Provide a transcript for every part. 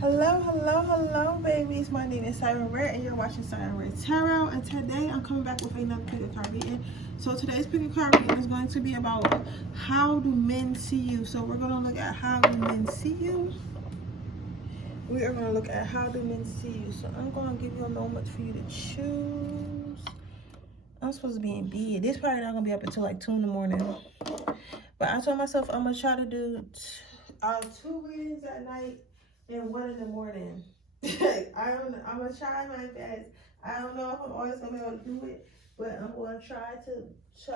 Hello, babies. My name is Siren and you're watching Siren Tarot. And today I'm coming back with another pick a card reading. So today's pick a card reading is going to be about how do men see you. So we're going to look at how do men see you. We are going to look at how do men see you. So I'm going to give you a moment for you to choose. I'm supposed to be in bed. This probably not going to be up until like 2 in the morning. But I told myself I'm going to try to do 2 readings at night and 1 in the morning. I'm gonna try my best. I don't know if I'm always gonna be able to do it, but I'm gonna try to do 2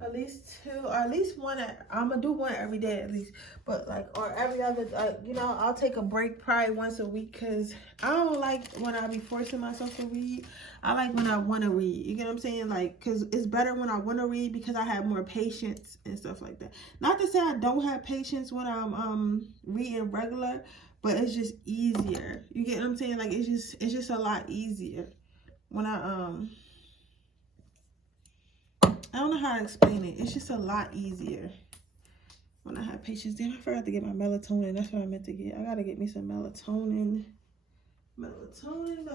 at least 2 or at least 1 I'm gonna do 1 every day at least, but like or every other I'll take a break probably once a week because I don't like when I be forcing myself to read. I like when I want to read, you get what I'm saying, like because it's better when I want to read because I have more patience and stuff like that. Not to say I don't have patience when I'm reading regular, but it's just easier, you get what I'm saying, like it's just a lot easier when I don't know how to explain it. It's just a lot easier when I have patience. Damn, I forgot to get my melatonin. That's what I meant to get. I gotta get me some melatonin. Melatonin.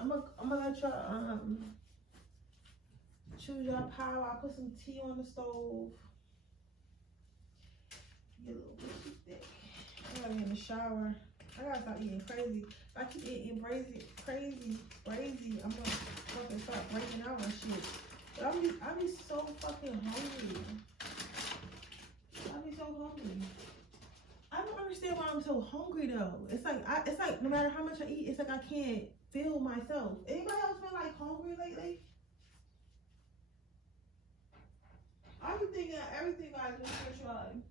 I'm gonna let y'all choose your power. I put some tea on the stove. Get a little bit too thick. I gotta get in the shower. I gotta stop eating crazy. If I keep eating crazy, I'm gonna fucking start breaking out and shit. I be so fucking hungry. I be so hungry. I don't understand why I'm so hungry though. It's like no matter how much I eat, it's like I can't feel myself. Anybody else been like hungry lately? I be thinking everything I do spirituality.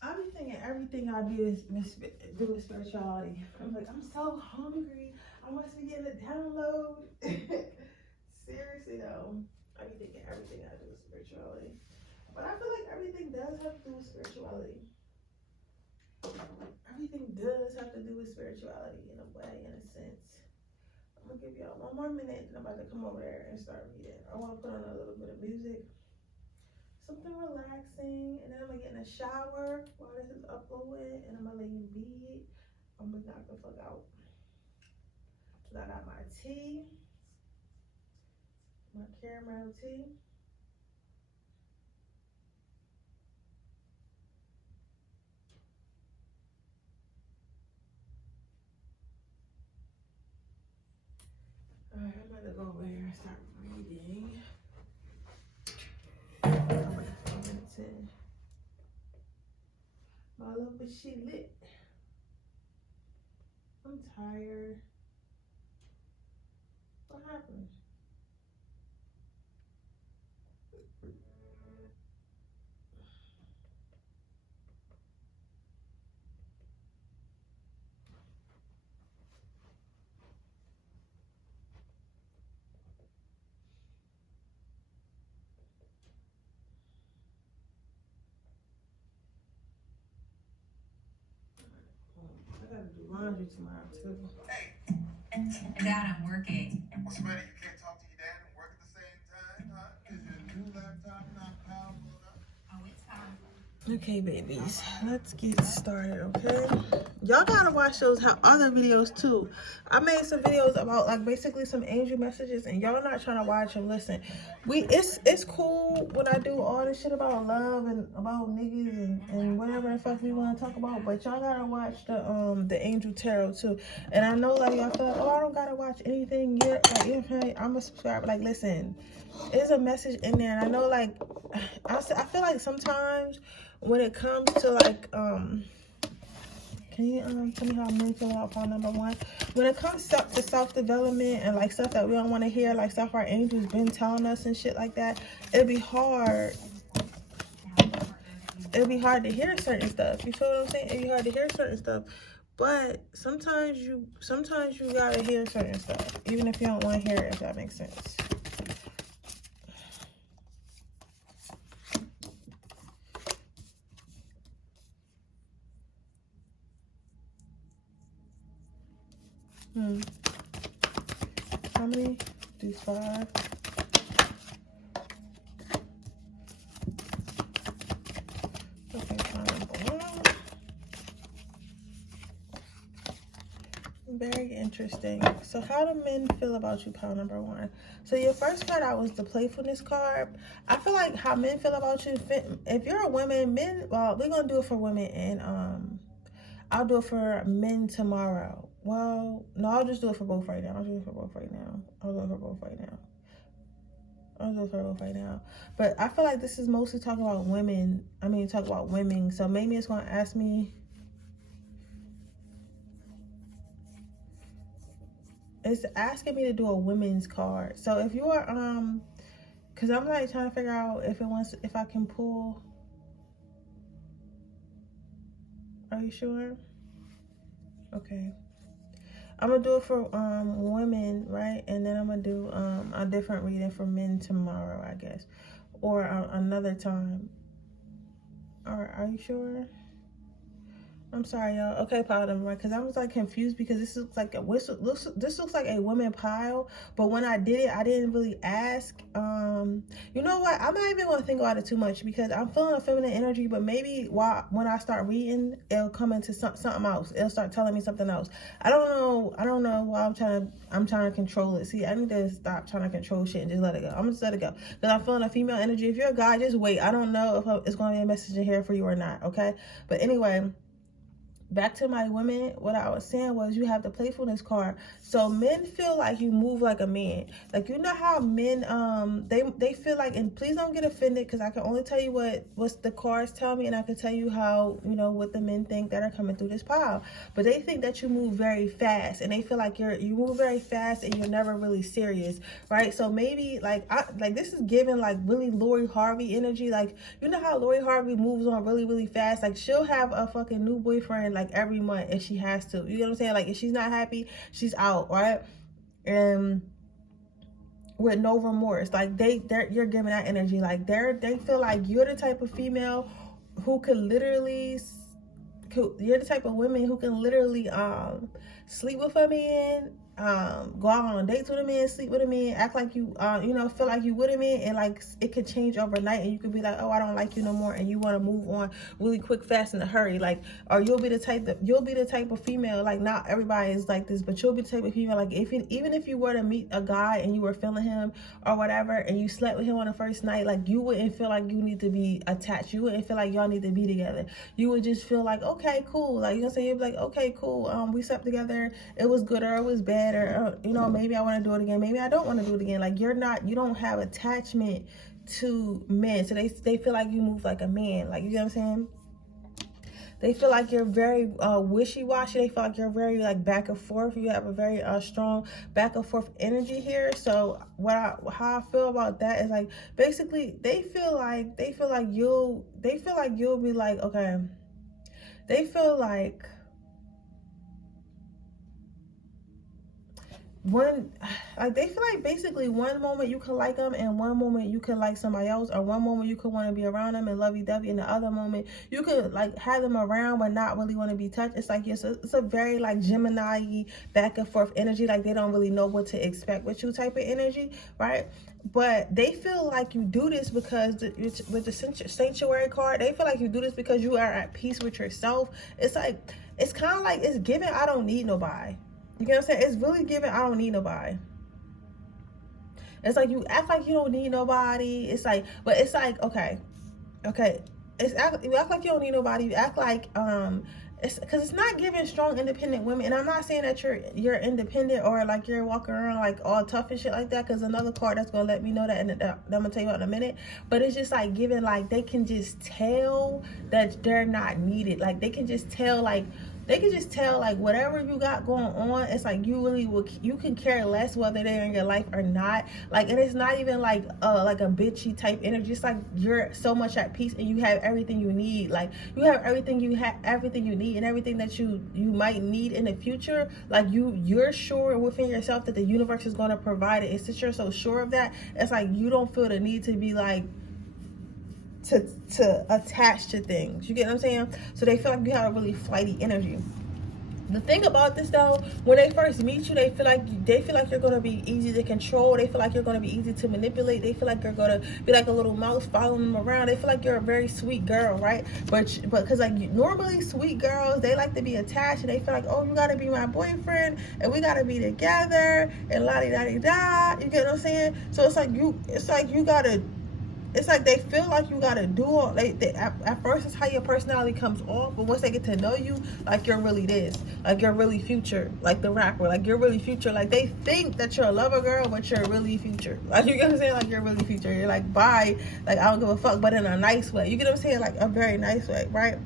I be thinking everything I do is with spirituality. I'm like, I'm so hungry. I must be getting a download. Seriously though, I be thinking everything I do is spirituality. But I feel like everything does have to do with spirituality. Everything does have to do with spirituality in a way, in a sense. I'm gonna give y'all 1 more minute and I'm about to come over there and start reading. I wanna put on a little bit of music. Something relaxing, and then I'm gonna get in the shower while this is uploading, and I'm gonna lay in bed. I'm gonna knock the fuck out. So I got my tea, my caramel tea. Alright, I'm gonna go over here and start reading. I'm gonna turn my little bit shit lit. I'm tired. What happened? do laundry tomorrow too. Hey. Dad, I'm working. What's the matter? You can't talk to your dad and work at the same time, huh? Is your new laptop not powerful enough? Oh, it's powerful. Okay, babies, let's get started, okay? Y'all gotta watch those other videos too. I made some videos about like basically some angel messages, and y'all not trying to watch them. Listen, it's cool when I do all this shit about love and about niggas and whatever the fuck we want to talk about, but y'all gotta watch the angel tarot too. And I know like y'all feel like, oh, I don't gotta watch anything yet. Like, I'm a subscriber. Like, listen, there's a message in there, and I know like I feel like sometimes when it comes to like can you tell me how men feel about part number one? When it comes to self-development and like stuff that we don't want to hear, like stuff our angels been telling us and shit like that, it'd be hard to hear certain stuff. You feel what I'm saying? It'd be hard to hear certain stuff. But sometimes you gotta hear certain stuff, even if you don't want to hear it, if that makes sense. How many? Do 5. Okay, fine. Very interesting. So how do men feel about you, pile number 1? So your first card out was the playfulness card. I feel like how men feel about you, if you're a woman, men, well, we're going to do it for women, and I'll do it for men tomorrow. Well, no, I'll just do it for both right now. I'll do it for both right now. But I feel like this is mostly talking about women. Talk about women. So maybe it's going to ask me. It's asking me to do a women's card. So if you are, because I'm like trying to figure out if I can pull. Are you sure? Okay. I'm gonna do it for women, right? And then I'm gonna do a different reading for men tomorrow, I guess, or another time. Are you sure? I'm sorry, y'all. Okay, pile number 1, because I was like confused because this looks like this looks like a woman pile, but when I did it, I didn't really ask. You know what? I'm not even gonna think about it too much because I'm feeling a feminine energy, but maybe when I start reading, it'll come into something else. It'll start telling me something else. I don't know why I'm trying to control it. See, I need to stop trying to control shit and just let it go. I'm gonna just let it go because I'm feeling a female energy. If you're a guy, just wait. I don't know if it's gonna be a message in here for you or not. Okay, but anyway. Back to my women, what I was saying was you have the playfulness card. So men feel like you move like a man. Like, you know how men, they feel like, and please don't get offended because I can only tell you what the cards tell me, and I can tell you how, what the men think that are coming through this pile. But they think that you move very fast, and they feel like you move very fast and you're never really serious, right? So maybe like this is giving like really Lori Harvey energy. Like, you know how Lori Harvey moves on really, really fast? Like, she'll have a fucking new boyfriend like every month if she has to. You know what I'm saying? Like, if she's not happy, she's out, right? And with no remorse. Like, you're giving that energy. Like, they feel like you're the type of female who could literally, you're the type of women who can literally sleep with a man, go out on dates with a man, sleep with a man, act like you feel like you with a man, and like it could change overnight, and you could be like, oh, I don't like you no more, and you want to move on really quick, fast, in a hurry. Like, or you'll be the type of female, like, not everybody is like this, but you'll be the type of female, like, even if you were to meet a guy and you were feeling him or whatever, and you slept with him on the first night, like, you wouldn't feel like you need to be attached. You wouldn't feel like y'all need to be together. You would just feel like, okay, cool. Like, you'd be like, okay, cool. We slept together. It was good or it was bad, or maybe I want to do it again. Maybe I don't want to do it again. Like, you don't have attachment to men. So they feel like you move like a man. Like, you know what I'm saying? They feel like you're very wishy-washy. They feel like you're very like back and forth. You have a very strong back and forth energy here. So how I feel about that is like, basically they feel like you'll be like, okay. They feel like like they feel like basically one moment you can like them and one moment you can like somebody else, or one moment you could want to be around them and lovey-dovey, and the other moment you could like have them around but not really want to be touched. It's like it's a very like Gemini back and forth energy, like they don't really know what to expect with you type of energy, right? But they feel like you do this because with the sanctuary card, they feel like you do this because you are at peace with yourself. It's like, it's kind of like, it's given I don't need nobody. You get what I'm saying? It's really given I don't need nobody. It's like you act like you don't need nobody. It's like, but it's like, okay. You act like you don't need nobody. You act like, it's because it's not giving strong independent women. And I'm not saying that you're independent or like you're walking around like all tough and shit like that, because another card that's gonna let me know that, and I'm gonna tell you about in a minute. But it's just like giving like they can just tell that they're not needed. Like they can just tell like whatever you got going on, it's like you can care less whether they're in your life or not. Like, and it's not even like a bitchy type energy. It's like you're so much at peace and you have everything you need. Like you have everything you need, and everything that you might need in the future. Like you're sure within yourself that the universe is going to provide it. And since you're so sure of that, it's like you don't feel the need to be like to attach to things. You get what I'm saying? So they feel like you have a really flighty energy. The thing about this though, when they first meet you, they feel like you're gonna be easy to control. They feel like you're gonna be easy to manipulate. They feel like you're gonna be like a little mouse following them around. They feel like you're a very sweet girl, right? But because like normally sweet girls, they like to be attached, and they feel like, oh, you gotta be my boyfriend and we gotta be together and la di da di da. You get what I'm saying? So it's like they feel like you gotta do all at first it's how your personality comes off, but once they get to know you, like you're really this, like you're really Future, like the rapper, like you're really Future. Like they think that you're a lover girl, but you're really Future. Like you get what I'm saying? Like you're really Future. You're like bye, like I don't give a fuck, but in a nice way. You get what I'm saying? Like a very nice way, right?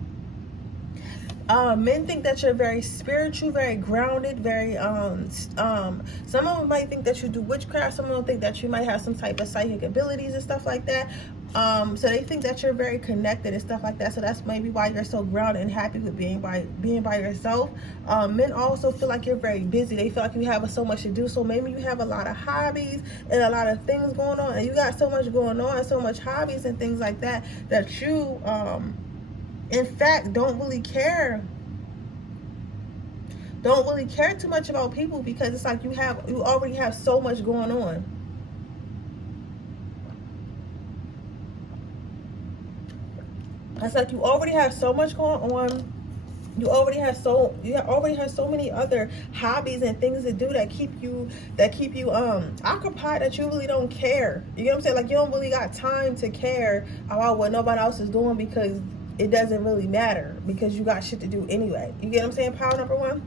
Men think that you're very spiritual, very grounded, very some of them might think that you do witchcraft. Some of them think that you might have some type of psychic abilities and stuff like that. So they think that you're very connected and stuff like that. So that's maybe why you're so grounded and happy with being by yourself. Men also feel like you're very busy. They feel like you have so much to do. So maybe you have a lot of hobbies and a lot of things going on, and you got so much going on and so much hobbies and things like that that you in fact don't really care too much about people, because it's like you already have so much going on. It's like you already have so much going on. You already have so many other hobbies and things to do that keep you occupied, that you really don't care. You get what I'm saying? Like you don't really got time to care about what nobody else is doing, because it doesn't really matter, because you got shit to do anyway. You get what I'm saying? Power number one.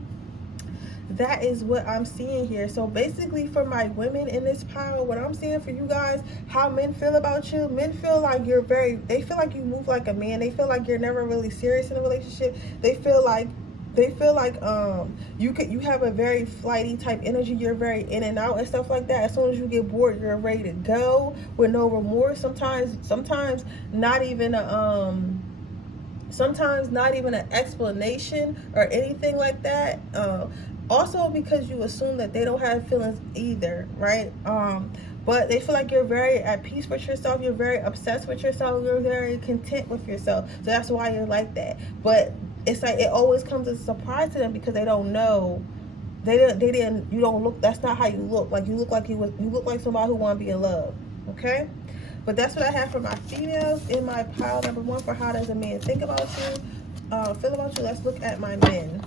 That is what I'm seeing here. So basically for my women in this pile, what I'm seeing for you guys, how men feel about you, men feel like they feel like you move like a man. They feel like you're never really serious in a relationship. They feel like you have a very flighty type energy. You're very in and out and stuff like that. As soon as you get bored, you're ready to go with no remorse. Sometimes not even an explanation or anything like that. Also because you assume that they don't have feelings either, right? But they feel like you're very at peace with yourself. You're very obsessed with yourself. You're very content with yourself. So that's why you're like that. But it's like it always comes as a surprise to them, because they don't know. You don't look. That's not how you look. Like you look like somebody who want to be in love. Okay. But that's what I have for my females in my pile number one for how does a man think about you, feel about you. Let's look at my men.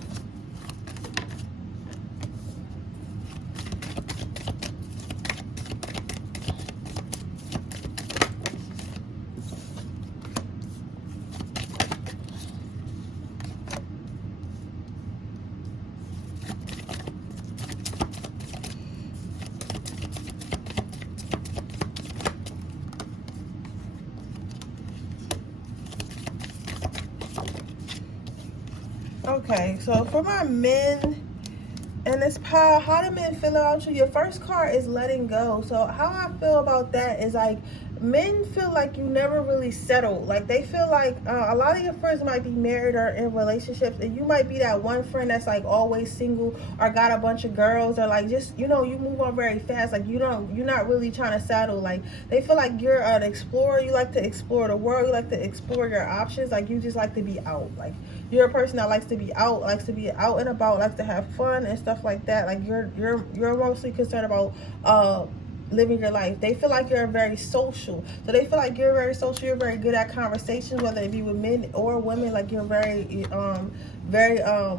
Okay, so for my men And this pile, how do men feel about you? Your first card is letting go. So how I feel about that is like, men feel like you never really settle. Like they feel like a lot of your friends might be married or in relationships, and you might be that one friend that's like always single or got a bunch of girls, or like just, you know, you move on very fast. Like you're not really trying to settle. Like they feel like you're an explorer. You like to explore the world. You like to explore your options. Like you just like to be out. Like you're a person that likes to be out, and about, likes to have fun and stuff like that. Like you're mostly concerned about living your life. They feel like you're very social. So they feel like you're very social. You're very good at conversations, whether it be with men or women. Like you're very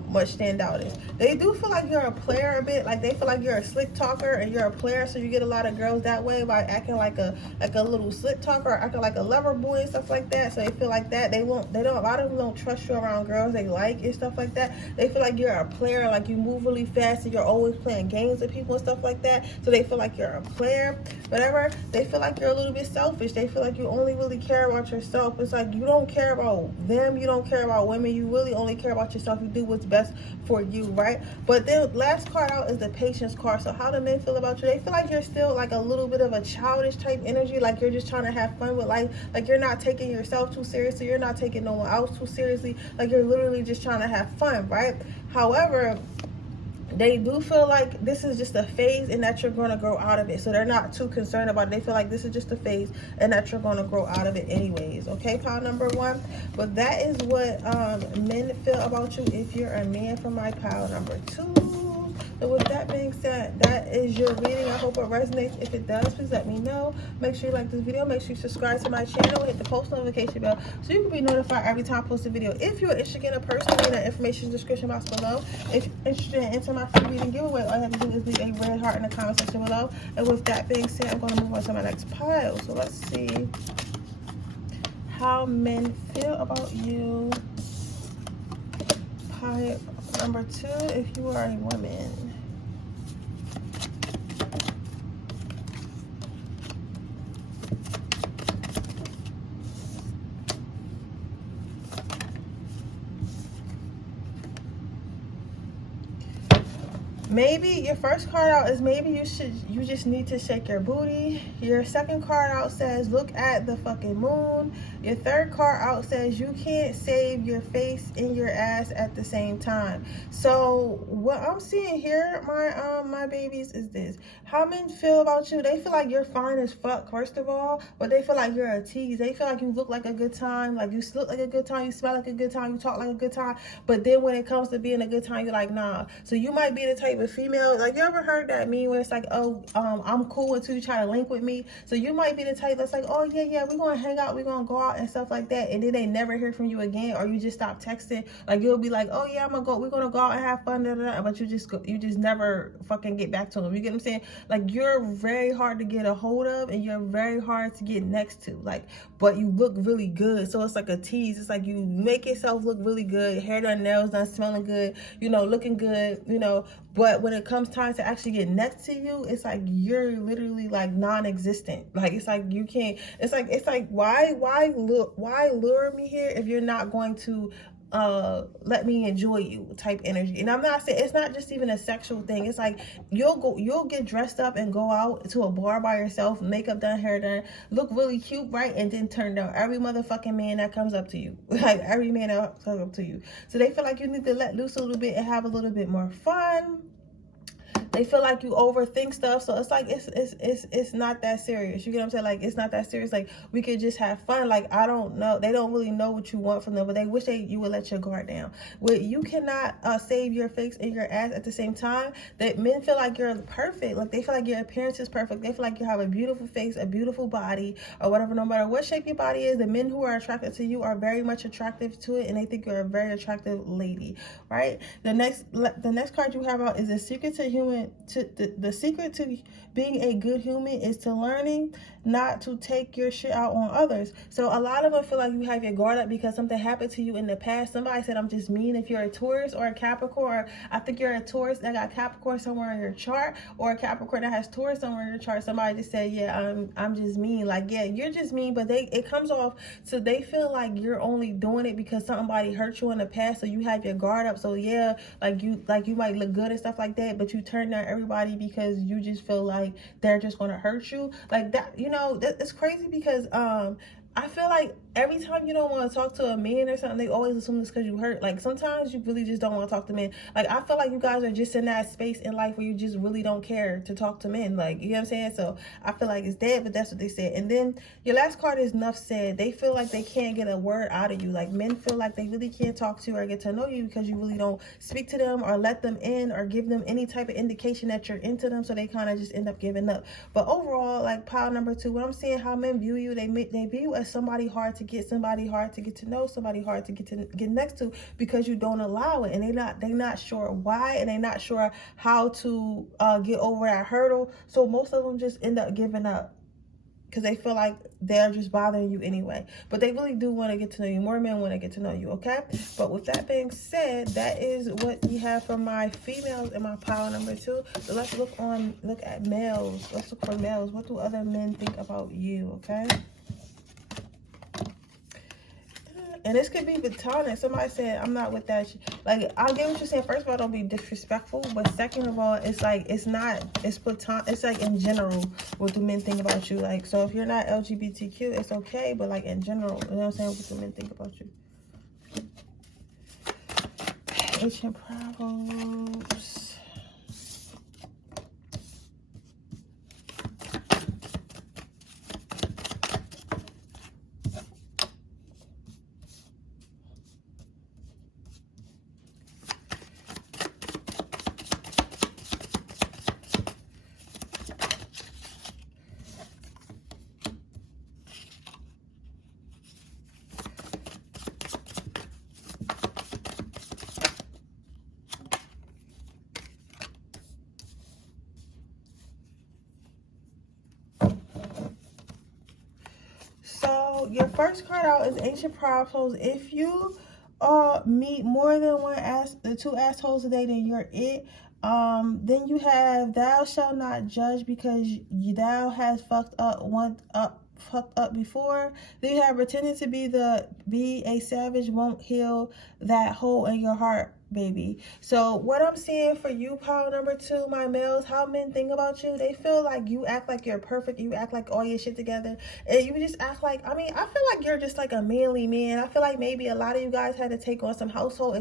much standoutish. They do feel like you're a player a bit. Like they feel like you're a slick talker and you're a player. So you get a lot of girls that way by acting like a little slick talker, or acting like a lover boy and stuff like that. So they feel like that. A lot of them don't trust you around girls they like and stuff like that. They feel like you're a player. Like you move really fast and you're always playing games with people and stuff like that. So they feel like you're a player. Whatever. They feel like you're a little bit selfish. They feel like you only really care about yourself. It's like you don't care about them. You don't care about women. You really only care about yourself. You do what's best for you, right? But then last card out is the patience card. So how do men feel about you? They feel like you're still like a little bit of a childish type energy. Like you're just trying to have fun with life. Like you're not taking yourself too seriously. You're not taking no one else too seriously. Like you're literally just trying to have fun, right? However, they do feel like this is just a phase and that you're going to grow out of it. So they're not too concerned about it. They feel like this is just a phase and that you're going to grow out of it anyways. Okay, pile number one. But that is what men feel about you if you're a man, for my pile number two. So with that being said, that is your reading. I hope it resonates. If it does, please let me know. Make sure you like this video. Make sure you subscribe to my channel. Hit the post notification bell so you can be notified every time I post a video. If you're interested in a person, leave the information in the description box below. If you're interested in entering my free reading giveaway, all you have to do is leave a red heart in the comment section below. And with that being said, I'm going to move on to my next pile. So let's see how men feel about you. Pile number two, if you are a woman. Maybe your first card out is maybe you just need to shake your booty. Your second card out says look at the fucking moon. Your third card out says you can't save your face and your ass at the same time. So what I'm seeing here, my babies, is this. How men feel about you? They feel like you're fine as fuck, first of all, but they feel like you're a tease. They feel like you look like a good time, like you look like a good time, you smell like a good time, you talk like a good time, but then when it comes to being a good time, you're like, nah. So you might be the type of female, like you ever heard that meme where it's like, oh, I'm cool until you try to link with me. So you might be the type that's like, oh yeah, we're gonna hang out, we're gonna go out and stuff like that, and then they never hear from you again, or you just stop texting. Like you'll be like, oh yeah, we're gonna go out and have fun, but you just never fucking get back to them. You get what I'm saying? Like you're very hard to get a hold of, and you're very hard to get next to. Like, but you look really good, so it's like a tease. It's like you make yourself look really good, hair done, nails done, smelling good, you know, looking good, you know. But when it comes time to actually get next to you, it's like you're literally like non-existent. Like it's like you can't. It's like why lure me here if you're not going to let me enjoy you type energy. And I'm not saying it's not just even a sexual thing. It's like you'll get dressed up and go out to a bar by yourself, makeup done, hair done, look really cute, right? And then turn down every motherfucking man that comes up to you. Like every man that comes up to you. So they feel like you need to let loose a little bit and have a little bit more fun. They feel like you overthink stuff, so it's like it's not that serious. You get what I'm saying? Like it's not that serious. Like we could just have fun. Like I don't know, they don't really know what you want from them, but they wish you would let your guard down. Well, you cannot save your face and your ass at the same time. That men feel like you're perfect. Like they feel like your appearance is perfect. They feel like you have a beautiful face, a beautiful body, or whatever. No matter what shape your body is, the men who are attracted to you are very much attractive to it, and they think you're a very attractive lady, right? The next card you have out is a secret to human human, the secret to being a good human is to learning not to take your shit out on others. So a lot of them feel like you have your guard up because something happened to you in the past. Somebody said, I'm just mean. If you're a Taurus or a Capricorn, I think you're a Taurus that got Capricorn somewhere in your chart, or a Capricorn that has Taurus somewhere in your chart. Somebody just said, yeah, I'm just mean. Like, yeah, you're just mean, but it comes off, so they feel like you're only doing it because somebody hurt you in the past, so you have your guard up. So yeah, like you might look good and stuff like that, but you turn down everybody because you just feel like they're just going to hurt you like that. It's crazy because I feel like every time you don't want to talk to a man or something, they always assume it's because you hurt. Like, sometimes you really just don't want to talk to men. Like, I feel like you guys are just in that space in life where you just really don't care to talk to men. Like, you know what I'm saying? So I feel like it's dead, but that's what they said. And then your last card is Nuff said. They feel like they can't get a word out of you. Like, men feel like they really can't talk to you or get to know you because you really don't speak to them or let them in or give them any type of indication that you're into them. So they kind of just end up giving up. But overall, like pile number 2, when I'm seeing how men view you, they view you as somebody hard to get, somebody hard to get to know, somebody hard to get next to, because you don't allow it. And they not sure why, and they're not sure how to get over that hurdle. So most of them just end up giving up because they feel like they're just bothering you anyway. But they really do want to get to know you. More men want to get to know you, okay? But with that being said, that is what we have for my females in my pile number 2. So let's look at males. Let's look for males. What do other men think about you, okay? And this could be platonic. Somebody said, I'm not with that. Like, I'll get what you're saying. First of all, don't be disrespectful. But second of all, it's like, it's platonic. It's like in general, what do men think about you? Like, so if you're not LGBTQ, it's okay. But like in general, you know what I'm saying? What do men think about you? Ancient Proverbs. So your first card out is Ancient Proverbs. If you meet more than two assholes a day, then you're it. Then you have thou shalt not judge because thou has fucked up before. Then you have pretending to be a savage won't heal that hole in your heart, baby. So what I'm seeing for you, pile number 2, my males, how men think about you, they feel like you act like you're perfect, you act like all your shit together, and you just act like, I mean, I feel like you're just like a manly man. I feel like maybe a lot of you guys had to take on some household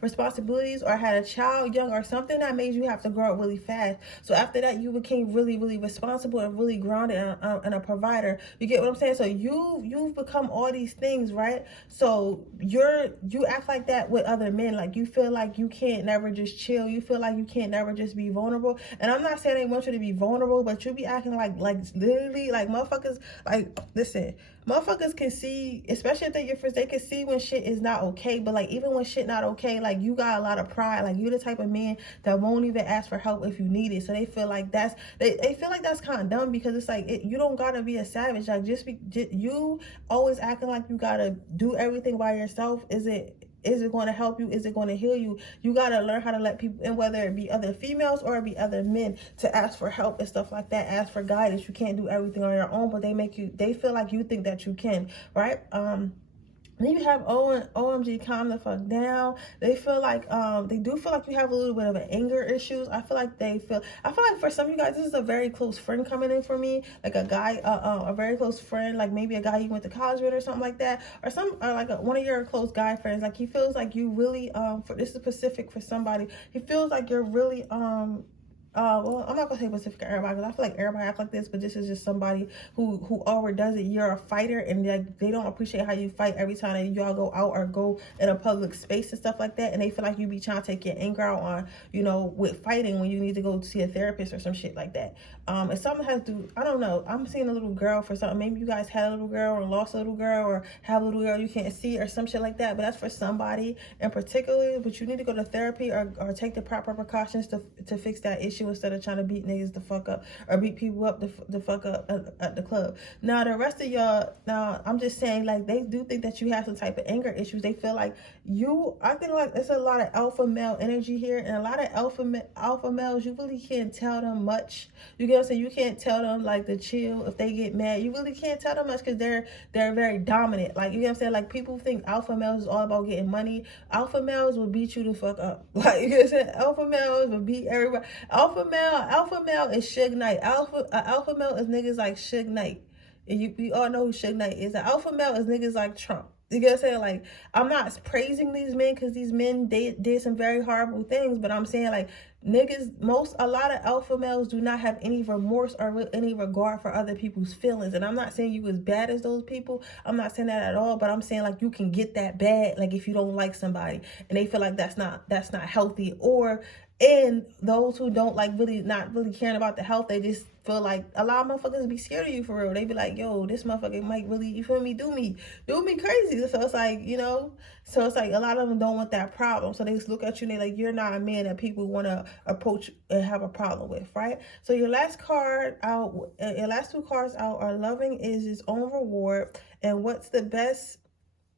responsibilities or had a child young or something that made you have to grow up really fast. So after that, you became really, really responsible and really grounded and a provider. You get what I'm saying? So you've become all these things, right? So you act like that with other men. Like, you feel like you can't never just chill. You feel like you can't never just be vulnerable. And I'm not saying they want you to be vulnerable, but you be acting like literally like motherfuckers. Like, listen, motherfuckers can see, especially if they're your friends, they can see when shit is not okay. But like, even when shit not okay, like, you got a lot of pride. Like, you the type of man that won't even ask for help if you need it. So they feel like they feel like that's kind of dumb, because it's like, you don't gotta be a savage. Like, you always acting like you gotta do everything by yourself. Is it going to help you? Is it going to heal you? You got to learn how to let people in, whether it be other females or it be other men, to ask for help and stuff like that. Ask for guidance. You can't do everything on your own, but they feel like you think that you can, right? Then you have OMG, calm the fuck down. They feel like, they do feel like you have a little bit of an anger issues. I feel like for some of you guys, this is a very close friend coming in for me. Like a guy, a very close friend, like maybe a guy you went to college with or something like that. Or one of your close guy friends. Like, he feels like you really, this is specific for somebody. He feels like you're really, well, I'm not gonna say specific to everybody, because I feel like everybody act like this, but this is just somebody who overdoes it. You're a fighter, and like, they don't appreciate how you fight every time that y'all go out or go in a public space and stuff like that, and they feel like you be trying to take your anger out on, with fighting, when you need to go see a therapist or some shit like that. If something has to, I don't know, I'm seeing a little girl for something. Maybe you guys had a little girl or lost a little girl or have a little girl you can't see or some shit like that, but that's for somebody in particular. But you need to go to therapy or take the proper precautions to fix that issue you instead of trying to beat niggas the fuck up or beat people up the fuck up at the club. Now the rest of y'all, now I'm just saying, like, they do think that you have some type of anger issues. They feel like I think like it's a lot of alpha male energy here, and a lot of alpha males, you really can't tell them much. You get what I'm saying? You can't tell them like to chill if they get mad. You really can't tell them much because they're very dominant. Like, you get what I'm saying? Like, people think alpha males is all about getting money. Alpha males will beat you the fuck up. Like, you know what I'm saying? Alpha males will beat everybody. Alpha male is Suge Knight. Alpha male is niggas like Suge Knight. And we all know who Suge Knight is. An alpha male is niggas like Trump. You get what I'm saying? Like, I'm not praising these men because these men did some very horrible things, but I'm saying, like, niggas, a lot of alpha males do not have any remorse or any regard for other people's feelings. And I'm not saying you as bad as those people. I'm not saying that at all, but I'm saying, like, you can get that bad, like, if you don't like somebody and they feel like that's not healthy. And those who don't not really caring about the health, they just feel like a lot of motherfuckers be scared of you for real. They be like, yo, this motherfucker might really, you feel me, do me crazy. So it's like, you know, so it's like a lot of them don't want that problem. So they just look at you and they like, you're not a man that people want to approach and have a problem with, right? So your last two cards out are loving is its own reward and what's the best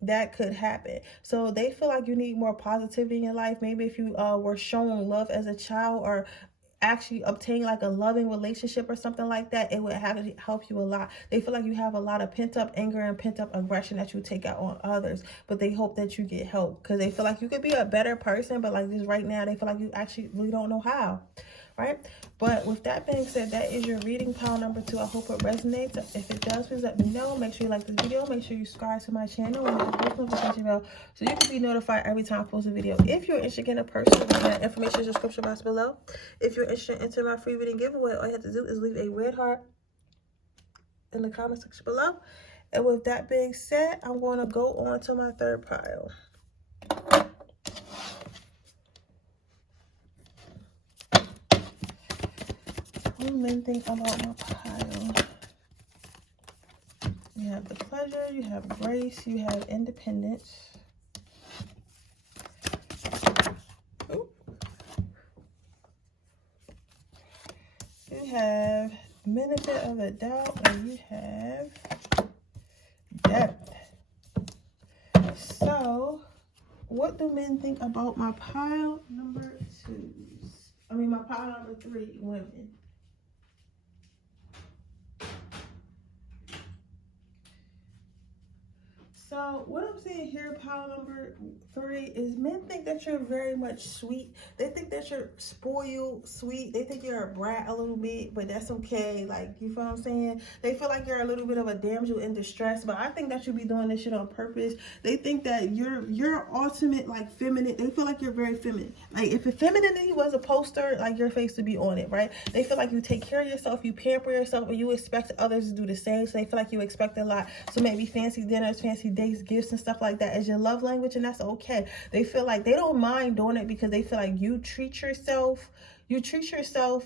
that could happen. So they feel like you need more positivity in your life. Maybe if you were shown love as a child or actually obtain like a loving relationship or something like that, it would help you a lot. They feel like you have a lot of pent-up anger and pent-up aggression that you take out on others, but they hope that you get help because they feel like you could be a better person, but like just right now they feel like you actually really don't know how, right? But with that being said, that is your reading, pile number 2. I hope it resonates. If it does, please let me know. Make sure you like this video. Make sure you subscribe to my channel and hit the post notification bell so you can be notified every time I post a video. If you're interested in a person, that information is in the description box below. If you're interested in entering my free reading giveaway, all you have to do is leave a red heart in the comment section below. And with that being said, I'm going to go on to my third pile. What do men think about my pile? You have the pleasure, you have grace, you have independence. Ooh. You have benefit of the doubt, and you have depth. So, what do men think about my pile number 2? I mean, my pile number 3, women. So what I'm seeing here, pile number 3, is men think that you're very much sweet. They think that you're spoiled, sweet. They think you're a brat a little bit, but that's okay. Like, you feel what I'm saying? They feel like you're a little bit of a damsel in distress, but I think that you be doing this shit on purpose. They think that you're ultimate, like, feminine. They feel like you're very feminine. Like, if femininity was a poster, like, your face would be on it, right? They feel like you take care of yourself, you pamper yourself, and you expect others to do the same. So they feel like you expect a lot. So maybe fancy dinners, fancy dates, gifts and stuff like that as your love language, and that's okay. They feel like they don't mind doing it because they feel like you treat yourself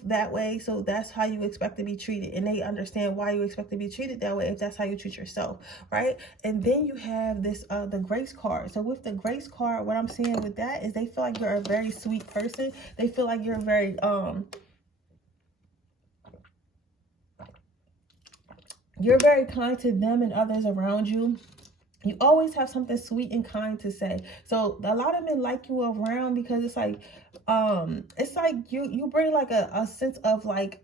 that way, so that's how you expect to be treated, and they understand why you expect to be treated that way if that's how you treat yourself, right? And then you have this the grace card. So with the grace card, what I'm seeing with that is they feel like you're a very sweet person. They feel like you're very you're very kind to them and others around you. You always have something sweet and kind to say. So a lot of men like you around because it's like you bring like a sense of light.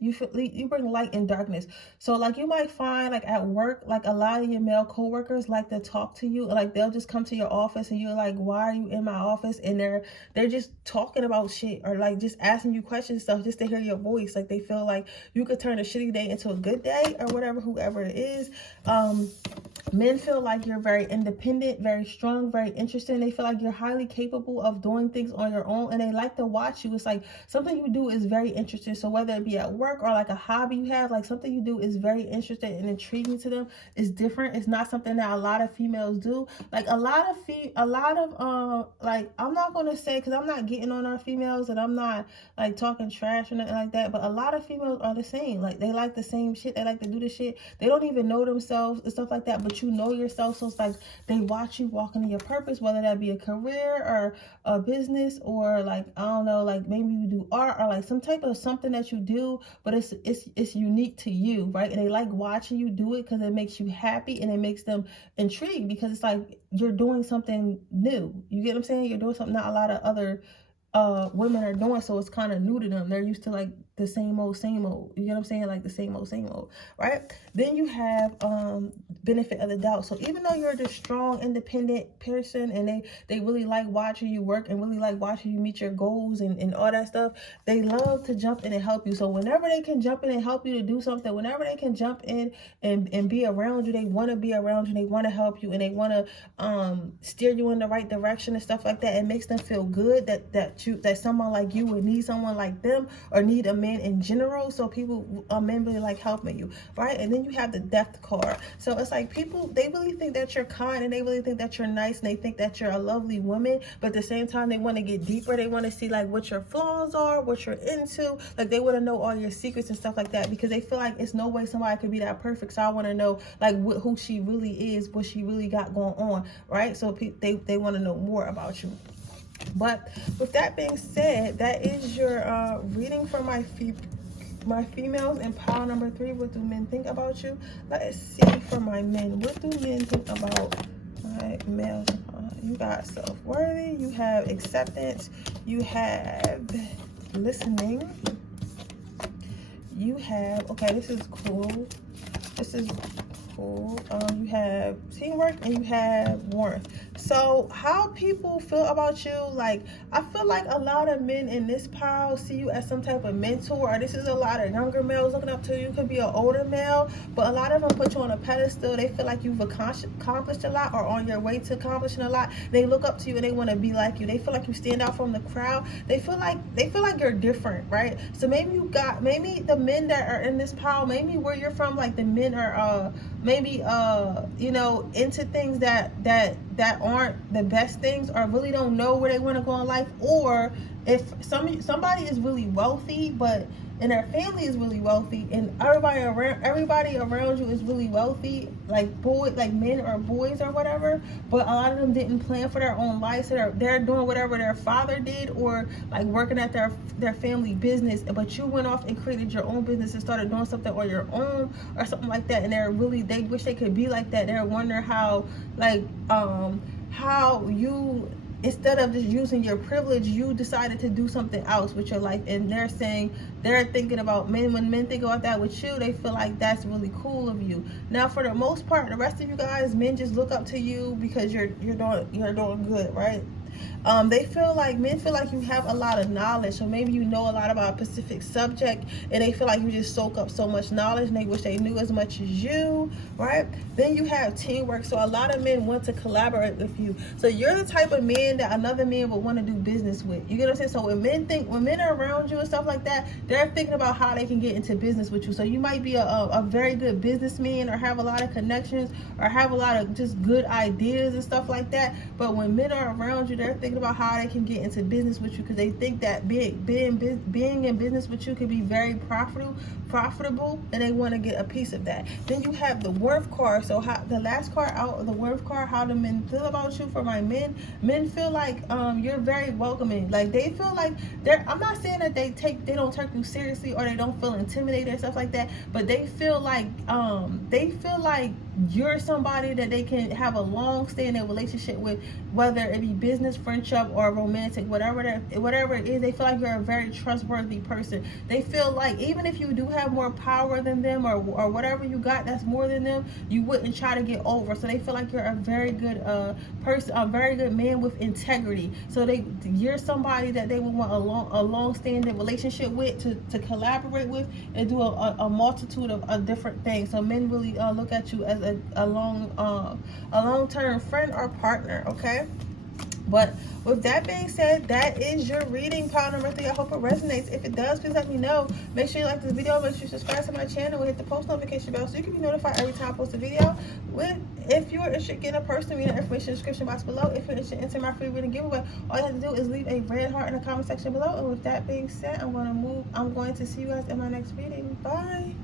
You bring light in darkness. So like you might find like at work, like a lot of your male coworkers like to talk to you. Like they'll just come to your office and you're like, why are you in my office? And they're just talking about shit or like just asking you questions stuff just to hear your voice. Like they feel like you could turn a shitty day into a good day or whatever, whoever it is. Men feel like you're very independent, very strong, very interesting. They feel like you're highly capable of doing things on your own, and they like to watch you. It's like something you do is very interesting interest. So whether it be at work or like a hobby you have, like something you do is very interesting and intriguing to them. It's different. It's not something that a lot of females do. Like a lot of like, I'm not gonna say, because I'm not getting on our females and I'm not like talking trash or nothing like that, but a lot of females are the same. Like they like the same shit. They like to do the shit. They don't even know themselves and stuff like that, but you know yourself. So it's like they watch you walk into your purpose, whether that be a career or a business, or like, I don't know, like maybe you do art or like some type of something that you do, but it's unique to you, right? And they like watching you do it because it makes you happy and it makes them intrigued, because it's like you're doing something new. You get what I'm saying? You're doing something not a lot of other women are doing, so it's kind of new to them. They're used to like the same old. You get what I'm saying? Like the same old, right? Then you have benefit of the doubt. So even though you're this strong, independent person, and they really like watching you work and really like watching you meet your goals and all that stuff, they love to jump in and help you. So whenever they can jump in and help you to do something, whenever they can jump in and be around you, they want to be around you, they want to help you, and they want to steer you in the right direction and stuff like that. It makes them feel good that someone like you would need someone like them, or need a man in general. So men really like helping you, right? And then you have the death card. So it's like people, they really think that you're kind and they really think that you're nice and they think that you're a lovely woman, but at the same time they want to get deeper. They want to see like what your flaws are, what you're into. Like they want to know all your secrets and stuff like that, because they feel like it's no way somebody could be that perfect. So I want to know like who she really is, what she really got going on, right? So they want to know more about you. But with that being said, that is your reading for my females in pile number 3. What do men think about you? Let's see for my men. What do men think about my males? You got self-worthy, you have acceptance, you have listening, you have, okay, this is cool. You have teamwork and you have warmth. So how people feel about you, like I feel like a lot of men in this pile see you as some type of mentor, or this is a lot of younger males looking up to you. Could be an older male, but a lot of them put you on a pedestal. They feel like you've accomplished a lot or on your way to accomplishing a lot. They look up to you and they want to be like you. They feel like you stand out from the crowd. They feel like you're different, right? So maybe the men that are in this pile, maybe where you're from, like the men are maybe into things that aren't the best things, or really don't know where they want to go in life. Or if somebody is really wealthy, and their family is really wealthy, and everybody around you is really wealthy, like men or boys or whatever, but a lot of them didn't plan for their own life, so they're doing whatever their father did, or like working at their family business, but you went off and created your own business and started doing something on your own or something like that, and they wish they could be like that. They're wondering how you, instead of just using your privilege, you decided to do something else with your life. And they're thinking about men. When men think about that with you, they feel like that's really cool of you. Now, for the most part, the rest of you guys, men just look up to you because you're doing good, right? Men feel like you have a lot of knowledge, so maybe you know a lot about a specific subject, and they feel like you just soak up so much knowledge and they wish they knew as much as you, right? Then you have teamwork. So a lot of men want to collaborate with you. So you're the type of man that another man would want to do business with. You get what I'm saying? So when men are around you and stuff like that, they're thinking about how they can get into business with you. So you might be a very good businessman, or have a lot of connections, or have a lot of just good ideas and stuff like that. But when men are around you, they're thinking about how they can get into business with you, because they think that being in business with you could be very profitable, and they want to get a piece of that. Then you have the worth card. So the last card out of the worth card, how do men feel about you? For my men feel like you're very welcoming. Like they feel like I'm not saying that they don't take you seriously, or they don't feel intimidated and stuff like that, but they feel like you're somebody that they can have a long-standing relationship with, whether it be business, friendship, or romantic, whatever it is. They feel like you're a very trustworthy person. They feel like even if you do have more power than them, or whatever you got that's more than them, you wouldn't try to get over. So they feel like you're a very good person, a very good man with integrity. So you're somebody that they would want a long-standing relationship with, to collaborate with, and do a multitude of different things. So men really look at you as a long-term friend or partner. Okay. But with that being said, that is your reading, pile number 3. I hope it resonates. If it does, please let me know. Make sure you like this video. Make sure you subscribe to my channel and hit the post notification bell so you can be notified every time I post a video. If you're interested in getting a personal reading, information in the description box below. If you're interested in entering my free reading giveaway, all you have to do is leave a red heart in the comment section below. And with that being said, I'm going to see you guys in my next reading. Bye.